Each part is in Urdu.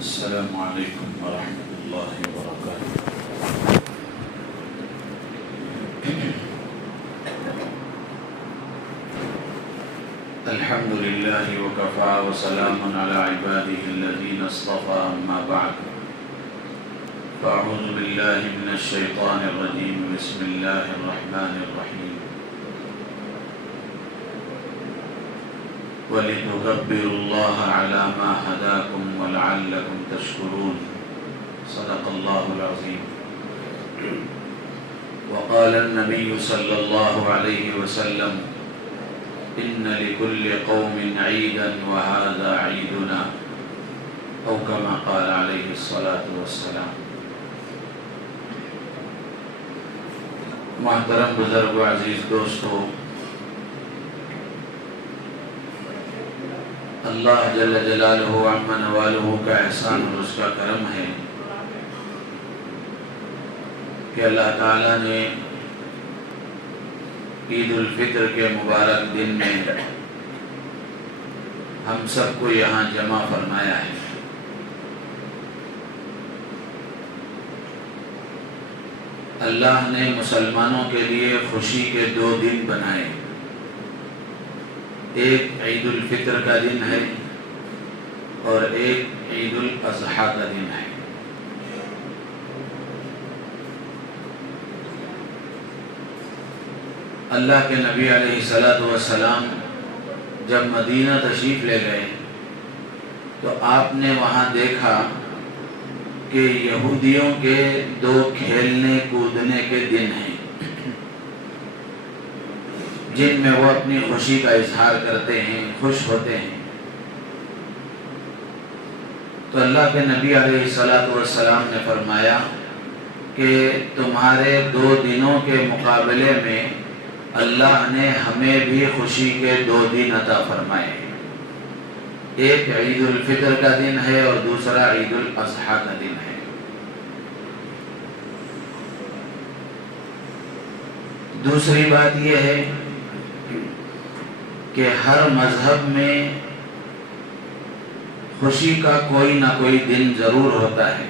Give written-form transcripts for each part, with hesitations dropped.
السلام عليكم ورحمة الله وبركاته. الحمد لله وكفى وسلام على عباده الذين اصطفى أما بعد فأعوذ بالله من الشيطان الرجيم بسم الله الرحمن الرحيم وَلِتُكَبِّرُوا اللَّهَ عَلَى مَا هَدَاكُمْ وَلَعَلَّكُمْ تَشْكُرُونَ صدق الله العظيم. وقال النبي صلى الله عليه وسلم إن لكل قوم عيدا وهذا عيدنا أو كما قال عليه الصلاة والسلام. محترم بزرگ و عزیز دوستو، اللہ جل جلالہ عم نوالہ کا احسان اور اس کا کرم ہے کہ اللہ تعالیٰ نے عید الفطر کے مبارک دن میں ہم سب کو یہاں جمع فرمایا ہے. اللہ نے مسلمانوں کے لیے خوشی کے 2 دن بنائے. ایک عید الفطر کا دن ہے اور ایک عید الاضحیٰ کا دن ہے. اللہ کے نبی علیہ السلام جب مدینہ تشریف لے گئے تو آپ نے وہاں دیکھا کہ یہودیوں کے 2 کھیلنے کودنے کے دن ہیں جن میں وہ اپنی خوشی کا اظہار کرتے ہیں، خوش ہوتے ہیں. تو اللہ کے نبی علیہ السلام نے فرمایا کہ تمہارے 2 دنوں کے مقابلے میں اللہ نے ہمیں بھی خوشی کے 2 دن عطا فرمائے. ایک عید الفطر کا دن ہے اور دوسرا عید الاضحیٰ کا دن ہے. دوسری بات یہ ہے کہ ہر مذہب میں خوشی کا کوئی نہ کوئی دن ضرور ہوتا ہے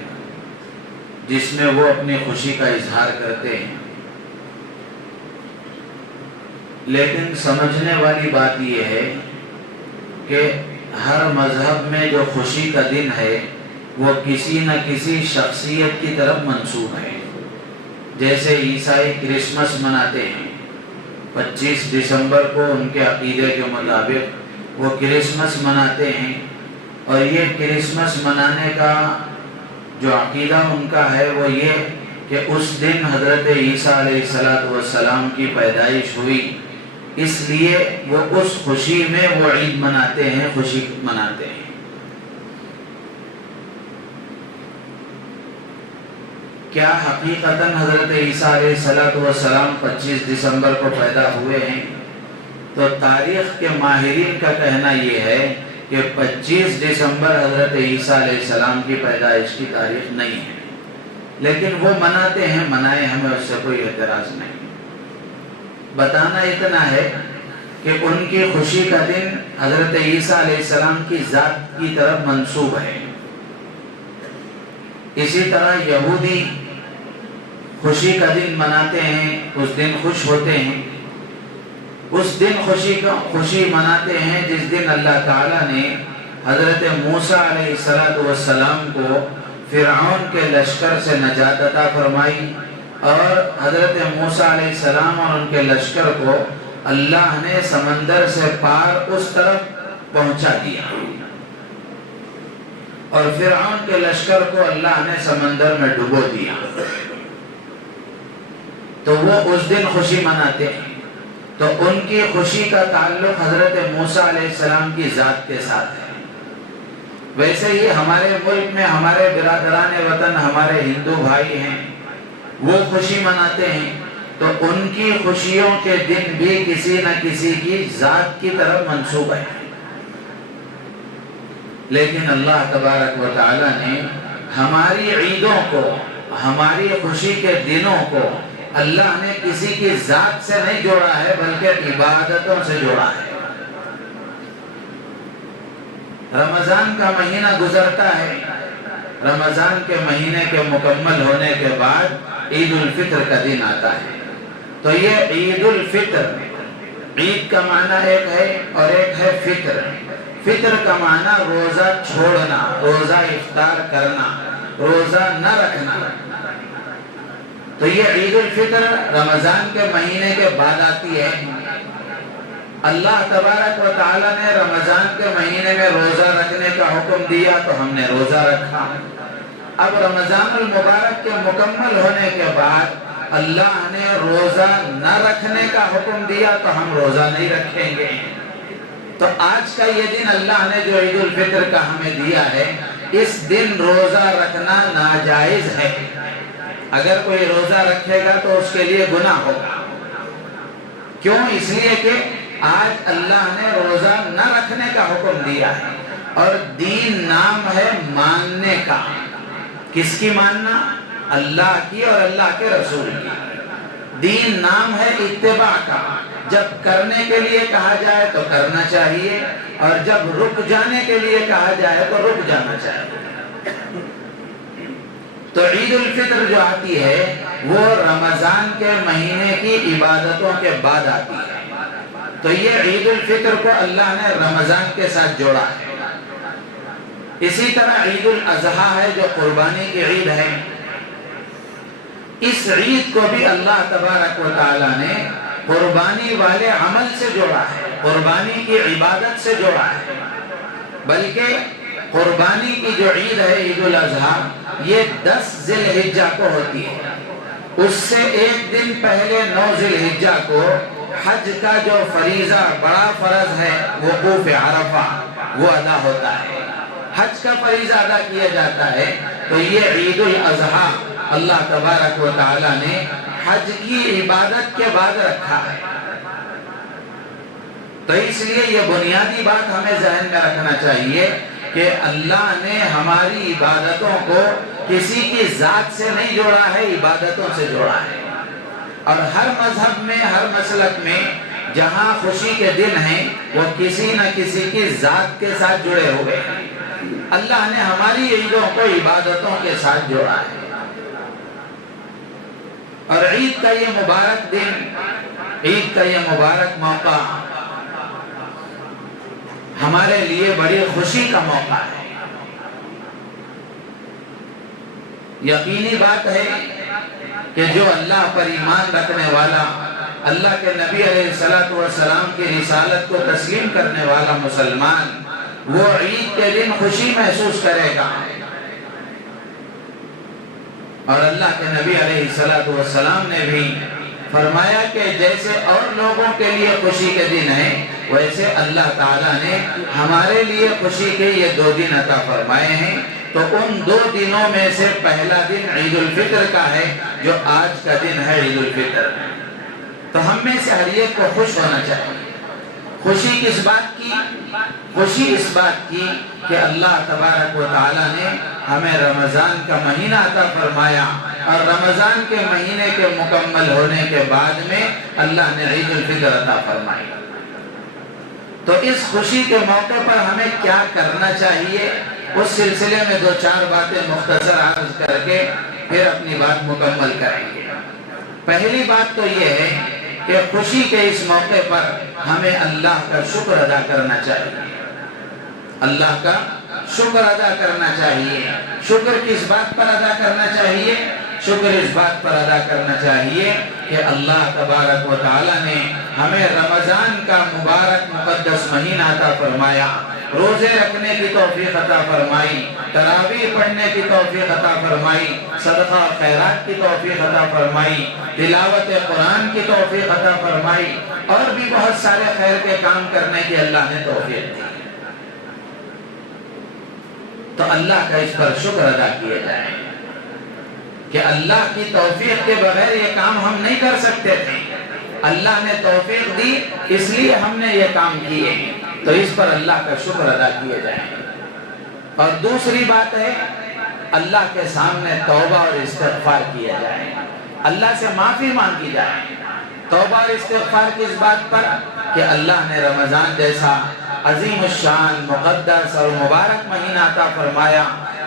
جس میں وہ اپنی خوشی کا اظہار کرتے ہیں. لیکن سمجھنے والی بات یہ ہے کہ ہر مذہب میں جو خوشی کا دن ہے وہ کسی نہ کسی شخصیت کی طرف منسوب ہے. جیسے عیسائی کرسمس مناتے ہیں 25 دسمبر کو ان کے عقیدے کے مطابق وہ کرسمس مناتے ہیں، اور یہ کرسمس منانے کا جو عقیدہ ان کا ہے وہ یہ کہ اس دن حضرت عیسیٰ علیہ السلام کی پیدائش ہوئی، اس لیے وہ اس خوشی میں وہ عید مناتے ہیں، خوشی مناتے ہیں. کیا حقیقتاً حضرت عیسیٰ علیہ السلام 25 دسمبر کو پیدا ہوئے ہیں؟ تو تاریخ کے ماہرین کا کہنا یہ ہے کہ 25 دسمبر حضرت عیسیٰ علیہ السلام کی پیدائش کی تاریخ نہیں ہے، لیکن وہ مناتے ہیں، منائے، ہمیں اس سے کوئی اعتراض نہیں. بتانا اتنا ہے کہ ان کی خوشی کا دن حضرت عیسیٰ علیہ السلام کی ذات کی طرف منسوب ہے. اسی طرح یہودی خوشی کا دن مناتے ہیں، اس دن خوش ہوتے ہیں. اس دن خوشی مناتے ہیں جس دن اللہ تعالیٰ نے حضرت موسیٰ علیہ السلام کو فرعون کے لشکر سے نجات عطا فرمائی، اور حضرت موسیٰ علیہ السلام اور ان کے لشکر کو اللہ نے سمندر سے پار اس طرف پہنچا دیا، اور فرعون کے لشکر کو اللہ نے سمندر میں ڈبو دیا. تو وہ اس دن خوشی مناتے ہیں. تو ان کی خوشی کا تعلق حضرت موسیٰ علیہ السلام کی ذات کے ساتھ ہے. ویسے ہی ہمارے ملک میں ہمارے برادران وطن، ہمارے ہندو بھائی ہیں، وہ خوشی مناتے ہیں، تو ان کی خوشیوں کے دن بھی کسی نہ کسی کی ذات کی طرف منسوب ہے. لیکن اللہ تبارک و تعالی نے ہماری عیدوں کو، ہماری خوشی کے دنوں کو اللہ نے کسی کی ذات سے نہیں جوڑا ہے بلکہ عبادتوں سے جوڑا ہے. رمضان کا مہینہ گزرتا ہے رمضان کے مہینے کے مکمل ہونے کے بعد عید الفطر کا دن آتا ہے۔ تو یہ عید الفطر، عید کا معنی ایک ہے اور ایک ہے فطر۔ فطر کا معنی روزہ چھوڑنا، روزہ افطار کرنا، روزہ نہ رکھنا۔ تو یہ عید الفطر رمضان کے مہینے کے بعد آتی ہے۔ اللہ تبارک و تعالی نے رمضان کے مہینے میں روزہ رکھنے کا حکم دیا تو ہم نے روزہ رکھا۔ اب رمضان المبارک کے مکمل ہونے کے بعد اللہ نے روزہ نہ رکھنے کا حکم دیا تو ہم روزہ نہیں رکھیں گے۔ تو آج کا یہ دن اللہ نے جو عید الفطر کا ہمیں دیا ہے، اس دن روزہ رکھنا ناجائز ہے۔ اگر کوئی روزہ رکھے گا تو اس کے لیے گناہ ہوگا۔ کیوں؟ اس لیے کہ آج اللہ نے روزہ نہ رکھنے کا حکم دیا ہے، اور دین نام ہے ماننے کا۔ کس کی ماننا؟ اللہ کی اور اللہ کے رسول کی۔ دین نام ہے اتباع کا۔ جب کرنے کے لیے کہا جائے تو کرنا چاہیے، اور جب رک جانے کے لیے کہا جائے تو رک جانا چاہیے۔ تو عید الفطر جو آتی ہے وہ رمضان کے مہینے کی عبادتوں کے بعد آتی ہے۔ تو یہ عید الفطر کو اللہ نے رمضان کے ساتھ جوڑا ہے۔ اسی طرح عید الاضحیٰ ہے جو قربانی کی عید ہے۔ اس عید کو بھی اللہ تبارک و تعالی نے قربانی والے عمل سے جوڑا ہے، قربانی کی عبادت سے جوڑا ہے۔ بلکہ قربانی کی جو عید ہے عید الاضحیٰ، یہ 10 ذی الحجہ کو ہوتی ہے۔ اس سے ایک دن پہلے 9 ذی الحجہ کو حج کا جو فریضہ بڑا فرض ہے وقوف عرفہ وہ ادا ہوتا ہے، حج کا فریضہ ادا کیا جاتا ہے۔ تو یہ عید الاضحیٰ اللہ تبارک و تعالی نے حج کی عبادت کے بعد رکھا ہے۔ تو اس لیے یہ بنیادی بات ہمیں ذہن میں رکھنا چاہیے کہ اللہ نے ہماری عبادتوں کو کسی کی ذات سے نہیں جوڑا ہے، عبادتوں سے جوڑا ہے۔ اور ہر مذہب میں، ہر مسلک میں جہاں خوشی کے دن ہیں وہ کسی نہ کسی کی ذات کے ساتھ جڑے ہوئے ہیں۔ اللہ نے ہماری عیدوں کو عبادتوں کے ساتھ جوڑا ہے۔ اور عید کا یہ مبارک دن، عید کا یہ مبارک موقع ہمارے لیے بڑی خوشی کا موقع ہے۔ یقینی بات ہے کہ جو اللہ پر ایمان رکھنے والا، اللہ کے نبی علیہ السلام کی رسالت کو تسلیم کرنے والا مسلمان، وہ عید کے دن خوشی محسوس کرے گا۔ اور اللہ کے نبی علیہ السلام نے بھی فرمایا کہ جیسے اور لوگوں کے لیے خوشی کے دن ہیں، ویسے اللہ تعالیٰ نے ہمارے لیے خوشی کے یہ 2 دن عطا فرمائے ہیں۔ تو ان 2 دنوں میں سے پہلا دن عید الفطر کا ہے، جو آج کا دن ہے عید الفطر۔ تو ہم میں سے ہر ایک کو خوش ہونا چاہیے۔ خوشی کس بات کی؟ خوشی اس بات کی کہ اللہ تبارک و تعالی نے ہمیں رمضان کا مہینہ عطا فرمایا، اور رمضان کے مہینے کے مکمل ہونے کے بعد میں اللہ نے عید الفطر عطا فرمائی۔ تو اس خوشی کے موقع پر ہمیں کیا کرنا چاہیے، اس سلسلے میں 2-4 باتیں مختصر عرض کر کے پھر اپنی بات مکمل کریں گے۔ پہلی بات تو یہ ہے کہ خوشی کے اس موقع پر ہمیں اللہ کا شکر ادا کرنا چاہیے، اللہ کا شکر ادا کرنا چاہیے۔ شکر کس بات پر ادا کرنا چاہیے؟ شکر اس بات پر ادا کرنا چاہیے کہ اللہ تبارک و تعالی نے ہمیں رمضان کا مبارک مقدس مہینہ عطا فرمایا، روزے رکھنے کی توفیق عطا فرمائی، تراویح پڑھنے کی توفیق عطا فرمائی، صدقہ و خیرات کی توفیق عطا فرمائی، تلاوت قرآن کی توفیق عطا فرمائی، اور بھی بہت سارے خیر کے کام کرنے کی اللہ نے توفیق دی۔ تو اللہ کا اس پر شکر ادا کیا جائے کہ اللہ کی توفیق کے بغیر یہ کام ہم نہیں کر سکتے تھے، اللہ نے توفیق دی اس لیے ہم نے یہ کام کیے، تو اس پر اللہ کا شکر ادا کیا جائے۔ اور دوسری بات ہے اللہ کے سامنے توبہ اور استغفار کیا جائے، اللہ سے معافی مانگی جائے۔ توبہ اور استغفار کس بات پر؟ کہ اللہ نے رمضان جیسا عظیم الشان، مقدس اور مبارک مہینہ عطا فرمایا،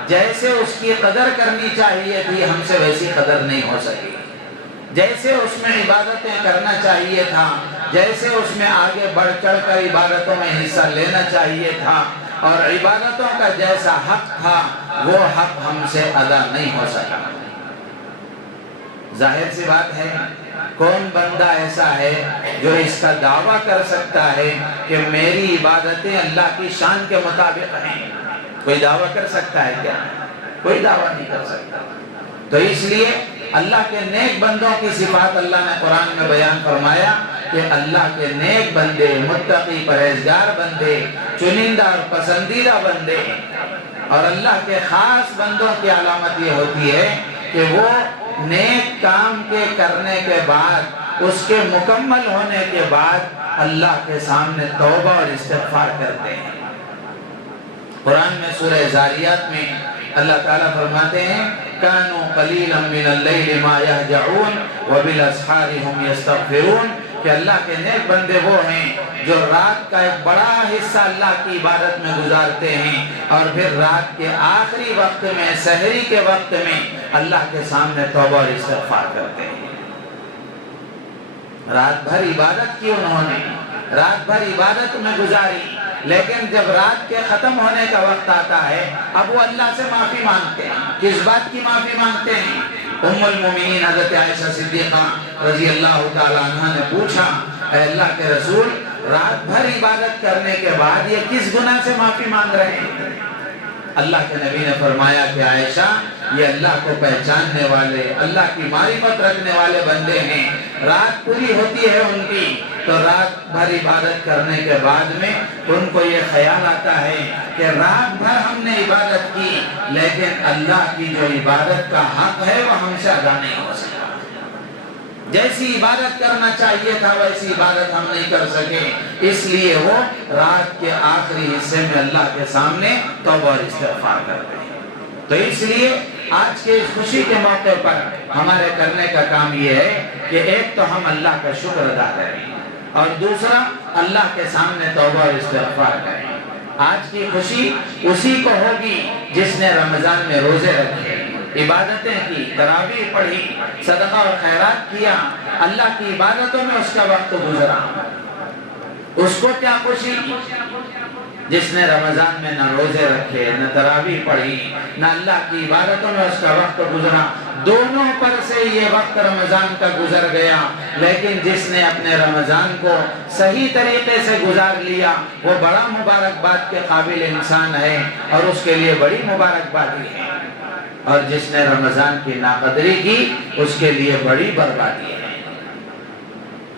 جیسے اس کی قدر کرنی چاہیے تھی ہم سے ویسی قدر نہیں ہو سکی، جیسے اس میں عبادتیں کرنا چاہیے تھا، جیسے اس میں آگے بڑھ چڑھ کر عبادتوں میں حصہ لینا چاہیے تھا، اور عبادتوں کا جیسا حق تھا وہ حق ہم سے ادا نہیں ہو سکا۔ ظاہر سی بات ہے، کون بندہ ایسا ہے جو اس کا دعویٰ کر سکتا ہے کہ میری عبادتیں اللہ کی شان کے مطابق ہیں؟ کوئی دعویٰ کر سکتا ہے کیا؟ کوئی دعویٰ نہیں کر سکتا۔ تو اس لیے اللہ کے نیک بندوں کی صفات اللہ نے قرآن میں بیان فرمایا کہ اللہ کے نیک بندے، متقی پرہیزگار بندے، چنندہ اور پسندیدہ بندے، اور اللہ کے خاص بندوں کی علامت یہ ہوتی ہے کہ وہ نیک کام کے کرنے کے بعد، اس کے مکمل ہونے کے بعد اللہ کے سامنے توبہ اور استغفار کرتے ہیں۔ قرآن میں سورہ زاریات میں اللہ تعالیٰ فرماتے ہیں كَانُوا قَلِيلًا مِّنَ اللَّيْلِ مَا يَهْجَعُونَ وَبِالْأَسْحَارِ هُمْ يَسْتَغْفِرُونَ کہ اللہ کے نیک بندے وہ ہیں جو رات کا ایک بڑا حصہ اللہ کی عبادت میں گزارتے ہیں اور پھر رات کے آخری وقت میں، سحری کے وقت میں اللہ کے سامنے توبہ اور استغفار کرتے ہیں۔ رات بھر عبادت کی انہوں نے، رات بھر عبادت میں گزاری، لیکن جب رات کے ختم ہونے کا وقت آتا ہے اب وہ اللہ سے معافی مانگتے ہیں۔ کس بات کی معافی مانگتے ہیں؟ ام المومنین حضرت عائشہ صدیقہ رضی اللہ تعالیٰ عنہ نے پوچھا، اے اللہ کے رسول، رات بھر عبادت کرنے کے بعد یہ کس گناہ سے معافی مانگ رہے ہیں؟ اللہ کے نبی نے فرمایا کہ عائشہ، یہ اللہ کو پہچاننے والے، اللہ کی معرفت رکھنے والے بندے ہیں، رات پوری ہوتی ہے ان کی تو رات بھر عبادت کرنے کے بعد میں ان کو یہ خیال آتا ہے کہ رات بھر ہم نے عبادت کی لیکن اللہ کی جو عبادت کا حق ہے وہ ہم سے ادا نہیں ہو سکا، جیسی عبادت کرنا چاہیے تھا ویسی عبادت ہم نہیں کر سکے، اس لیے وہ رات کے آخری حصے میں اللہ کے سامنے توبہ اور استغفار کرتے ہیں۔ تو اس لیے آج کے اس خوشی کے موقع پر ہمارے کرنے کا کام یہ ہے کہ ایک تو ہم اللہ کا شکر ادا کریں اور دوسرا اللہ کے سامنے توبہ اور استغفار کریں۔ آج کی خوشی اسی کو ہوگی جس نے رمضان میں روزے رکھے، عبادتیں کی، تراویح پڑھی، صدقہ اور خیرات کیا، اللہ کی عبادتوں میں اس کا وقت گزرا، اس کو کیا خوشی؟ جس نے رمضان میں نہ روزے رکھے، نہ تراویح پڑھی، نہ اللہ کی عبادتوں میں اس کا وقت گزرا، دونوں پر سے یہ وقت رمضان کا گزر گیا، لیکن جس نے اپنے رمضان کو صحیح طریقے سے گزار لیا وہ بڑا مبارکباد کے قابل انسان ہے اور اس کے لیے بڑی مبارکبادی ہے، اور جس نے رمضان کی ناقدری کی اس کے لیے بڑی بربادی ہے۔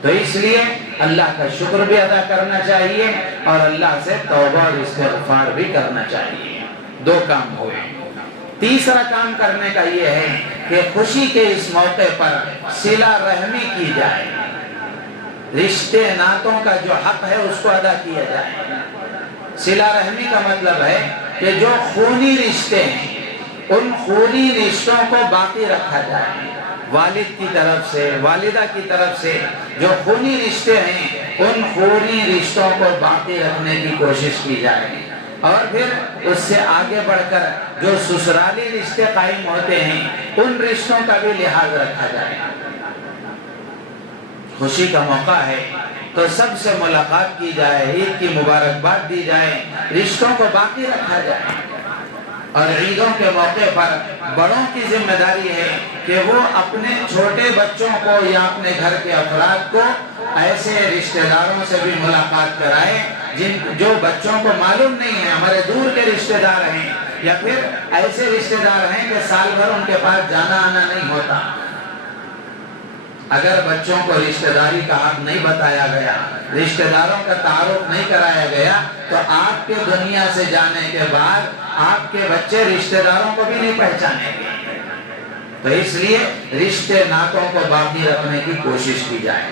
تو اس لیے اللہ کا شکر بھی ادا کرنا چاہیے اور اللہ سے توبہ اور استغفار بھی کرنا چاہیے۔ دو کام ہوئے۔ تیسرا کام کرنے کا یہ ہے کہ خوشی کے اس موقع پر صلہ رحمی کی جائے، رشتے ناتوں کا جو حق ہے اس کو ادا کیا جائے۔ صلہ رحمی کا مطلب ہے کہ جو خونی رشتے ہیں ان خونی رشتوں کو باقی رکھا جائے، والد کی طرف سے، والدہ کی طرف سے جو خونی رشتے ہیں ان خونی رشتوں کو باقی رکھنے کی کوشش کی جائے، اور پھر اس سے آگے بڑھ کر جو سسرالی رشتے قائم ہوتے ہیں ان رشتوں کا بھی لحاظ رکھا جائے۔ خوشی کا موقع ہے تو سب سے ملاقات کی جائے، عید کی مبارکباد دی جائے، رشتوں کو باقی رکھا جائے، اور عیدوں کے موقع پر بڑوں کی ذمہ داری ہے کہ وہ اپنے چھوٹے بچوں کو یا اپنے گھر کے افراد کو ایسے رشتہ داروں سے بھی ملاقات کرائے جو بچوں کو معلوم نہیں ہے، ہمارے دور کے رشتہ دار ہیں یا پھر ایسے رشتہ دار ہیں کہ سال بھر ان کے پاس جانا آنا نہیں ہوتا۔ اگر بچوں کو رشتہ داری کا حق نہیں بتایا گیا، رشتہ داروں کا تعارف نہیں کرایا گیا تو آپ کے دنیا سے جانے کے بعد آپ کے بچے رشتہ داروں کو بھی نہیں پہچانیں گے۔ تو اس لیے رشتے ناتوں کو باقی رکھنے کی کوشش کی جائے،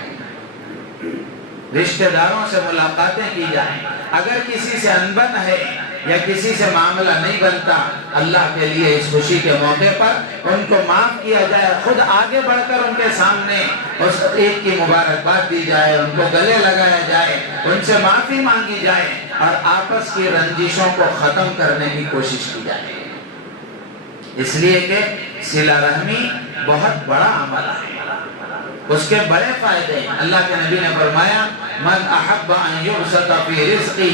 رشتہ داروں سے ملاقاتیں کی جائیں۔ اگر کسی سے انبن ہے یا کسی سے معاملہ نہیں بنتا، اللہ کے لیے اس خوشی کے موقع پر ان کو معاف کیا جائے، خود آگے بڑھ کر ان کے سامنے اس عید کی مبارکباد دی جائے، ان کو گلے لگایا جائے، ان سے معافی مانگی جائے اور آپس کی رنجشوں کو ختم کرنے کی کوشش کی جائے۔ اس لیے کہ صلہ رحمی بہت بڑا عمل ہے، اس کے بڑے فائدے ہیں۔ اللہ کے نبی نے فرمایا من احب ان یبسط فی رزقہ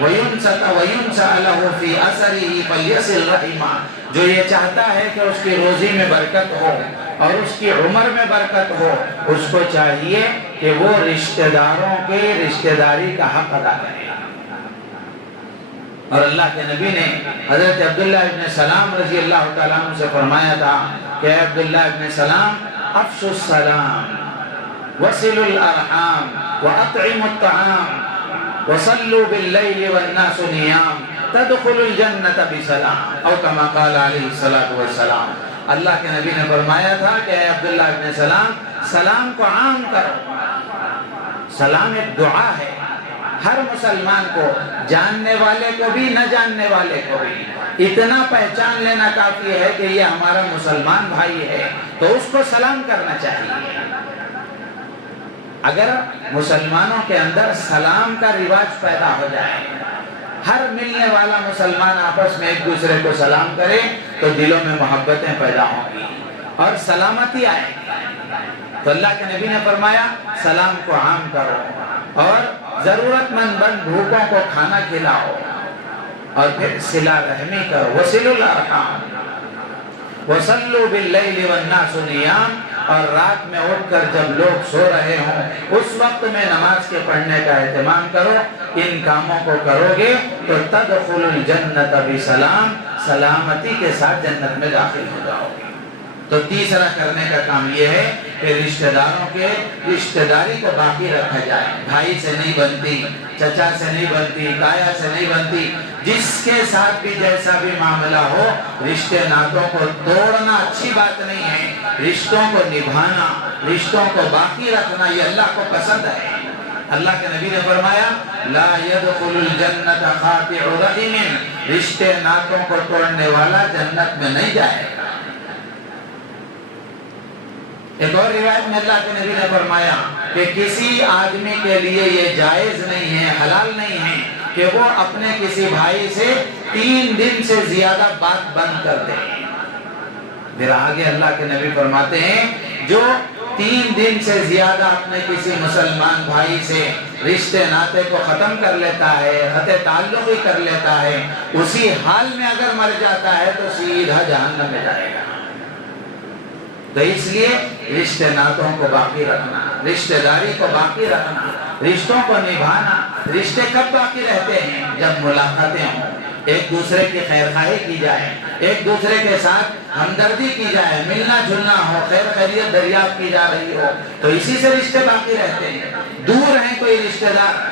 وینسأ لہ فی اثرہ فلیصل رحمہ، جو یہ چاہتا ہے کہ اس کی روزی میں برکت ہو اور اس کی عمر میں برکت ہو، اس کو چاہیے کہ وہ رشتہ داروں کے رشتہ داری کا حق ادا کرے۔ اور اللہ کے نبی نے حضرت عبداللہ ابن سلام رضی اللہ تعالیٰ عنہ سے فرمایا تھا کہ اے عبداللہ ابن سلام افشوا السلام وصلوا الارحام واطعموا الطعام وصلوا باللیل والناس نیام تدخلوا الجنة بسلام او کما قال علیہ الصلوۃ والسلام۔ اللہ کے نبی نے فرمایا تھا کہ اے عبداللہ ابن سلام سلام کو عام کرو۔ سلام ایک دعا ہے، ہر مسلمان کو، جاننے والے کو بھی نہ جاننے والے کو بھی اتنا پہچان لینا کافی ہے کہ یہ ہمارا مسلمان بھائی ہے تو اس کو سلام کرنا چاہیے۔ اگر مسلمانوں کے اندر سلام کا رواج پیدا ہو جائے، ہر ملنے والا مسلمان آپس میں ایک دوسرے کو سلام کرے تو دلوں میں محبتیں پیدا ہوں گی اور سلامتی آئے گی۔ تو اللہ کے نبی نے فرمایا سلام کو عام کرو اور ضرورت مند بھوکوں کو کھانا کھلاؤ اور پھر صلہ رحمی کرو۔ وصلوا الارحام وصلوا باللیل والناس نیام، اور رات میں اٹھ کر جب لوگ سو رہے ہوں اس وقت میں نماز کے پڑھنے کا اہتمام کرو۔ ان کاموں کو کرو گے تو تدخلوا الجنۃ بسلام، سلامتی کے ساتھ جنت میں داخل ہو جاؤ گے۔ تو تیسرا کرنے کا کام یہ ہے کہ رشتہ داروں کے رشتہ داری کو باقی رکھا جائے۔ بھائی سے نہیں بنتی، چچا سے نہیں بنتی، تایا سے نہیں بنتی، جس کے ساتھ بھی جیسا بھی معاملہ ہو رشتے ناتوں کو توڑنا اچھی بات نہیں ہے، رشتوں کو نبھانا، رشتوں کو باقی رکھنا یہ اللہ کو پسند ہے۔ اللہ کے نبی نے فرمایا لا يدخل الجنت قاطع رحم، رشتے ناتوں کو توڑنے والا جنت میں نہیں جائے گا۔ ایک اور روایت میں اللہ کے نبی نے فرمایا کہ کسی آدمی کے لیے یہ جائز نہیں ہے، حلال نہیں ہے کہ وہ اپنے کسی بھائی سے 3 دن سے زیادہ بات بند کر دے۔ پھر آگے اللہ کے نبی فرماتے ہیں جو 3 دن سے زیادہ اپنے کسی مسلمان بھائی سے رشتے ناتے کو ختم کر لیتا ہے، قطع تعلق ہی کر لیتا ہے، اسی حال میں اگر مر جاتا ہے تو سیدھا جہنم میں جائے گا۔ تو اس لیے رشتے ناتوں کو باقی رکھنا، رشتہ داری کو باقی رکھنا، رشتوں کو نبھانا۔ رشتے کب باقی رہتے ہیں؟ جب ملاقاتیں ہوں، ایک دوسرے کی خیر خواہی کی جائے، ایک دوسرے کے ساتھ ہمدردی کی جائے، ملنا جلنا ہو، خیر خیریت دریافت کی جا رہی ہو، تو اسی سے رشتے باقی رہتے ہیں۔ دور ہیں کوئی رشتہ دار،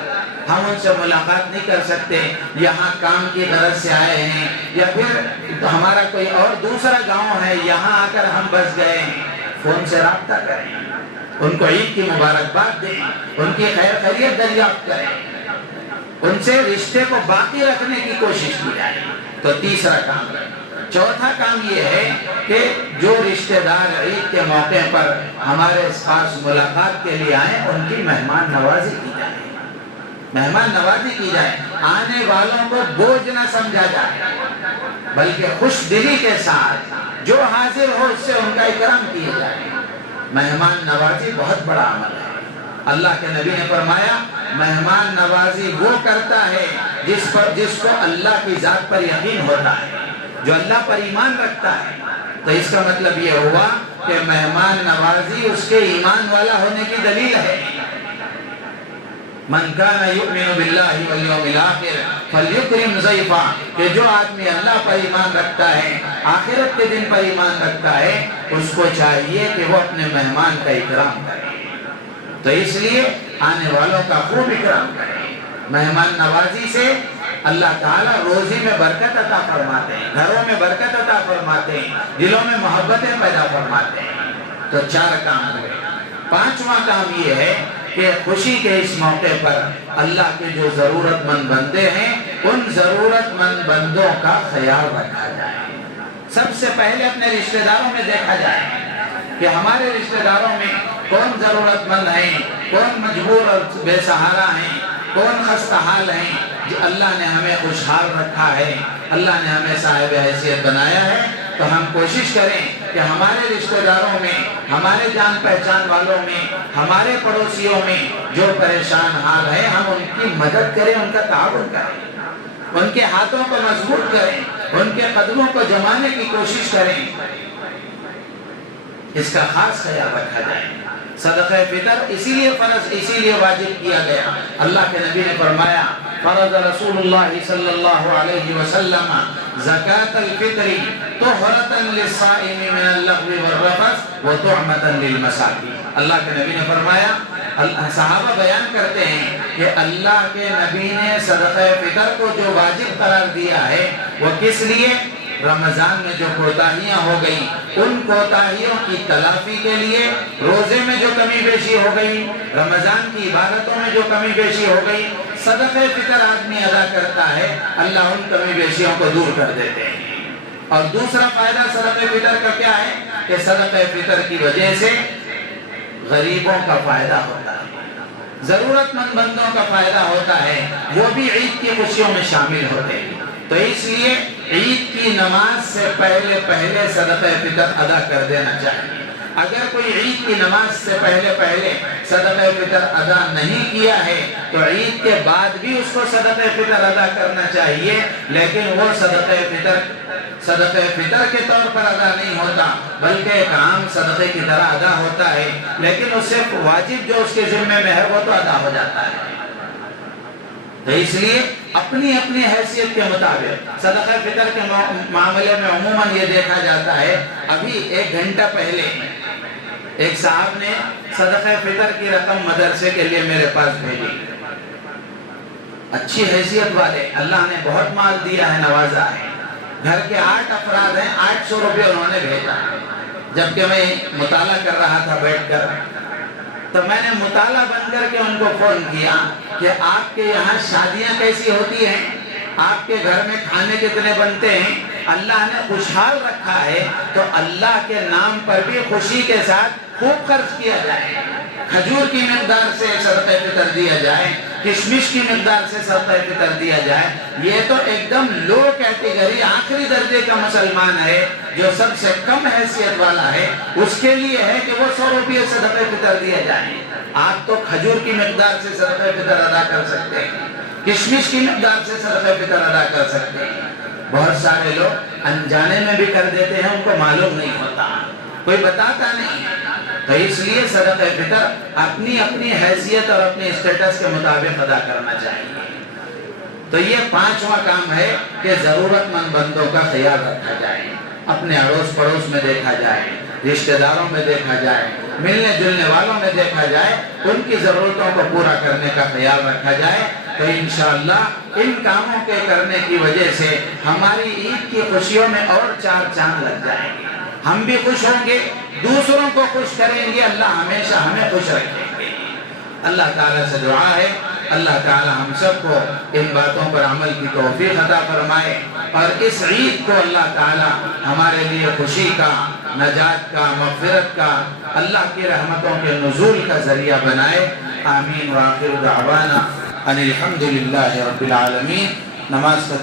ہم ان سے ملاقات نہیں کر سکتے، یہاں کام کی غرض سے آئے ہیں یا پھر ہمارا کوئی اور دوسرا گاؤں ہے یہاں آ کر ہم بس گئے ہیں، فون سے رابطہ کریں، ان کو عید کی مبارکباد دیں، ان کی خیر خیریت دریافت کریں، ان سے رشتے کو باقی رکھنے کی کوشش کی جائے۔ تو تیسرا کام ہے۔ چوتھا کام یہ ہے کہ جو رشتہ دار عید کے موقع پر ہمارے پاس ملاقات کے لیے آئیں ان کی مہمان نوازی کی جائے، مہمان نوازی کی جائے، آنے والوں کو بوجھ نہ سمجھا جائے بلکہ خوش دلی کے ساتھ جو حاضر ہو اس سے ان کا اکرام کیا جائے۔ مہمان نوازی بہت بڑا عمل ہے۔ اللہ کے نبی نے فرمایا مہمان نوازی وہ کرتا ہے جس کو اللہ کی ذات پر یقین ہوتا ہے، جو اللہ پر ایمان رکھتا ہے۔ تو اس کا مطلب یہ ہوا کہ مہمان نوازی اس کے ایمان والا ہونے کی دلیل ہے۔ من کان یؤمن باللہ والیوم الآخر فلیکرم ضیفہ، کہ جو آدمی اللہ پر ایمان رکھتا ہے، آخرت کے دن پر ایمان رکھتا ہے، اس کو چاہیے کہ وہ اپنے مہمان کا اکرام کرے۔ تو اس لیے آنے والوں کا خوب اکرام کرے۔ مہمان نوازی سے اللہ تعالیٰ روزی میں برکت عطا فرماتے ہیں، گھروں میں برکت عطا فرماتے ہیں، دلوں میں محبتیں پیدا فرماتے ہیں۔ تو 4 کام ہوئے۔ 5واں کام یہ ہے کہ خوشی کے اس موقع پر اللہ کے جو ضرورت مند بندے ہیں ان ضرورت مند بندوں کا خیال رکھا جائے۔ سب سے پہلے اپنے رشتہ داروں میں دیکھا جائے کہ ہمارے رشتہ داروں میں کون ضرورت مند ہیں، کون مجبور اور بے سہارا ہیں، کون خستہ حال ہیں۔ جو اللہ نے ہمیں خوشحال رکھا ہے، اللہ نے ہمیں صاحب حیثیت بنایا ہے، تو ہم کوشش کریں کہ ہمارے رشتہ داروں میں، ہمارے جان پہچان والوں میں، ہمارے پڑوسیوں میں جو پریشان حال ہے، ہم ان کی مدد کریں، ان کا تعاون کریں، ان کے ہاتھوں کو مضبوط کریں، ان کے قدموں کو جمانے کی کوشش کریں، اس کا خاص خیال رکھا جائے۔ صدقہ فطر اسی لیے فرض، اسی لیے واجب کیا گیا۔ اللہ کے نبی نے فرمایا فرض رسول اللہ صلی اللہ علیہ وسلم زکاة الفطر طہرة للصائم من اللغو والرفث وطعمة للمساکین۔ اللہ کے نبی نے فرمایا، صحابہ بیان کرتے ہیں کہ اللہ کے نبی نے صدقہ فطر کو جو واجب قرار دیا ہے وہ کس لیے؟ رمضان میں جو کوتاہیاں ہو گئی ان کوتاہیوں کی تلافی کے لیے، روزے میں جو کمی بیشی ہو گئی، رمضان کی عبادتوں میں جو کمی بیشی ہو گئی، صدقہ فطر آدمی ادا کرتا ہے، اللہ ان کمی بیشیوں کو دور کر دیتے ہیں۔ اور دوسرا فائدہ صدقہ فطر کا کیا ہے کہ صدقہ فطر کی وجہ سے غریبوں کا فائدہ ہوتا ہے، ضرورت مند بندوں کا فائدہ ہوتا ہے، وہ بھی عید کی خوشیوں میں شامل ہوتے ہیں۔ تو اس لیے عید کی نماز سے پہلے صدقہ فطر ادا کر دینا چاہیے۔ اگر کوئی عید کی نماز سے پہلے صدقہ فطر ادا نہیں کیا ہے تو عید کے بعد بھی اس کو صدقہ فطر ادا کرنا چاہیے، لیکن وہ صدقہ فطر کے طور پر ادا نہیں ہوتا، بلکہ ایک عام صدقے کی طرح ادا ہوتا ہے، لیکن اس سے واجب جو اس کے ذمہ میں ہے وہ تو ادا ہو جاتا ہے۔ تو اس لیے اپنی اپنی حیثیت کے مطابق صدقہ فطر کے معاملے میں عموماً یہ دیکھا جاتا ہے، ابھی 1 گھنٹہ پہلے ایک صاحب نے صدقہ فطر کی رقم مدرسے کے لیے میرے پاس بھیجی، اچھی حیثیت والے، اللہ نے بہت مال دیا ہے، نوازا ہے، گھر کے 8 افراد ہیں، 800 روپے انہوں نے بھیجا۔ جبکہ میں مطالعہ کر رہا تھا بیٹھ کر، تو میں نے مطالعہ بند کر کے ان کو فون کیا کہ آپ کے یہاں شادیاں کیسی ہوتی ہیں، آپ کے گھر میں کھانے کتنے بنتے ہیں، اللہ نے خوشحال رکھا ہے تو اللہ کے نام پر بھی خوشی کے ساتھ خوب خرچ کیا جائے، کھجور کی مقدار سے صدقہ فطر دیا جائے، کشمش کی مقدار سے صدقہ فطر دیا جائے۔ یہ تو ایک دم لو کیٹیگری، آخری درجے کا مسلمان ہے، جو سب سے کم حیثیت والا ہے، اس کے لیے ہے کہ وہ 100 روپے صدقہ فطر دیا جائے۔ آپ تو کھجور کی مقدار سے صدقہ فطر ادا کر سکتے ہیں، کشمش کی مقدار سے صدقہ فطر ادا کر سکتے ہیں۔ بہت سارے لوگ انجانے میں بھی کر دیتے ہیں، ان کو معلوم نہیں ہوتا، کوئی بتاتا نہیں ہے۔ تو اس لیے صدقہ فطر اپنی اپنی حیثیت اور اپنی اسٹیٹس کے مطابق ادا کرنا چاہیے۔ تو یہ 5واں کام ہے کہ ضرورت مند بندوں کا خیال رکھا جائے، اپنے اڑوس پڑوس میں دیکھا جائے، رشتہ داروں میں دیکھا جائے، ملنے جلنے والوں میں دیکھا جائے، ان کی ضرورتوں کو پورا کرنے کا خیال رکھا جائے۔ تو انشاءاللہ ان کاموں کے کرنے کی وجہ سے ہماری عید کی خوشیوں میں اور 4 چاند لگ جائیں گے، ہم بھی خوش ہوں گے، دوسروں کو خوش کریں گے، اللہ ہمیشہ ہمیں خوش رکھیں گے۔ اللہ تعالیٰ سے دعا ہے اللہ تعالیٰ ہم سب کو ان باتوں پر عمل کی توفیق عطا فرمائے، اور اس عید کو اللہ تعالیٰ ہمارے لیے خوشی کا، نجات کا، مغفرت کا، اللہ کی رحمتوں کے نزول کا ذریعہ بنائے۔ آمین۔ وآخر دعوانا ان الحمدللہ رب العالمین۔ نماز کا